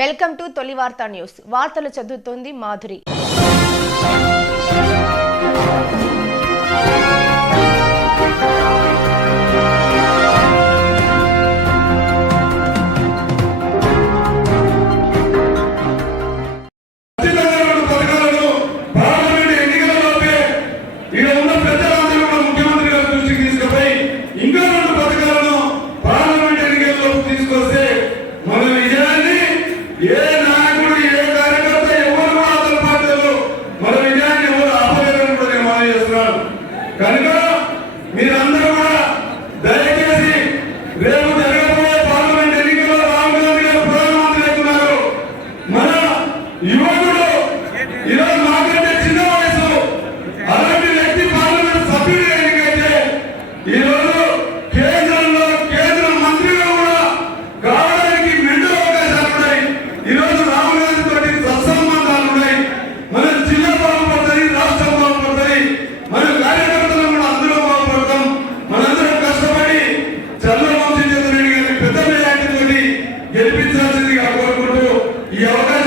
Welcome to తొలి వార్తా news. వార్తలు చదువుతోంది మాధురి. కనుక మీరందరూ కూడా దయచేసి రేపు జరగబోయే పార్లమెంట్ ఎన్నికల్లో రాహుల్ గాంధీ గారు ప్రధానమంత్రి అవుతున్నారు. మన యువకుడు ఈరోజు మాకంటే చిన్న వయసు అలాంటి వ్యక్తి పార్లమెంట్ సభ్యుడిగా ఎన్నికైతే ఈరోజు కేంద్రంలో కేంద్ర మంత్రిగా కూడా కావడానికి మెండు అవకాశాలు ఉన్నాయి. ఈరోజు రాహుల్ గాంధీ తోటి సత్సంబంధాలు ఉన్నాయి. మన జిల్లా బాగుపడుతుంది, రాష్ట్రం బాగుపడుతుంది, మన కార్యకర్తలు కూడా అందరూ బాగుపడతాం. మనందరం కష్టపడి చంద్రబాబు నాయుడు గారిని పెద్ద మెజార్టీ తోటి గెలిపించాల్సిందిగా కోరుకుంటూ ఈ అవకాశం